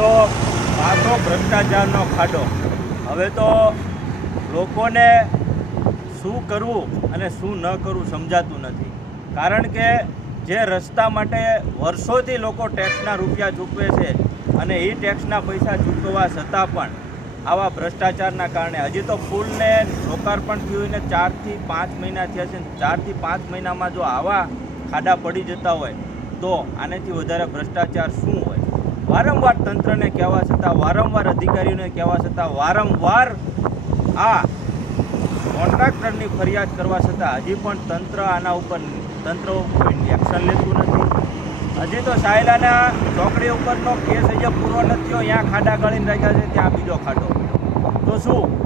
તો પાછો ભ્રષ્ટાચારનો ખાડો. હવે તો લોકોને શું કરવું અને શું ન કરવું સમજાતું નથી. કારણ કે જે રસ્તા માટે વર્ષોથી લોકો ટેક્સના રૂપિયા ચૂકવે છે અને એ ટેક્સના પૈસા ચૂકવવા છતાં પણ આવા ભ્રષ્ટાચારના કારણે હજી તો પુલને લોકાર્પણ થયું ને ચારથી પાંચ મહિના થયા છે ચારથી પાંચ મહિનામાં જો આવા ખાડા પડી જતા હોય તો આનાથી વધારે ભ્રષ્ટાચાર શું હોય? વારંવાર તંત્રને કહેવા છતાં, વારંવાર અધિકારીઓને કહેવા છતાં, વારંવાર આ કોન્ટ્રાક્ટરની ફરિયાદ કરવા છતાં હજી પણ તંત્ર આના ઉપર, તંત્ર એક્શન લેતું નથી. હજી તો સાયલાના ચોકડી ઉપરનો કેસ હજી પૂરો નથી થયો ત્યાં ખાડા ગળીને રાખ્યા છે, ત્યાં બીજો ખાડો. તો શું?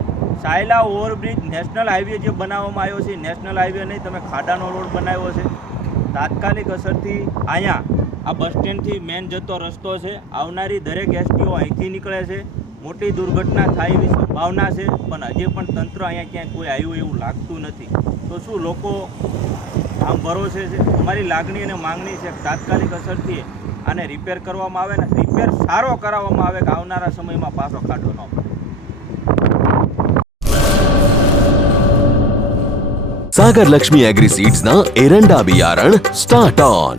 સાયલા ઓવરબ્રિજ નેશનલ હાઈવે જે બનાવવામાં આવ્યો છે, નેશનલ હાઈવે નહીં, તમે ખાડાનો રોડ બનાવ્યો છે. તાત્કાલિક અસરથી અહીંયા આ બસ સ્ટેન્ડથી મેન જતો રસ્તો છે. આવનારી દરેક એસટીઓ અહીંથી નીકળે છે. મોટી દુર્ઘટના થાય એવી સંભાવના છે, પણ હજી પણ તંત્ર અહીંયા ક્યાંય કોઈ આવ્યું એવું લાગતું નથી. તો શું લોકો આમ ભરોસે છે? અમારી લાગણી અને માંગણી છે તાત્કાલિક અસરથી આને રિપેર કરવામાં આવે ને રિપેર સારો કરાવવામાં આવે કે આવનારા સમયમાં પાછો ખાડો ન સાગર લક્ષ્મી એગ્રી સીડ્સના એરંડા બિયારણ સ્ટાર્ટ ઓન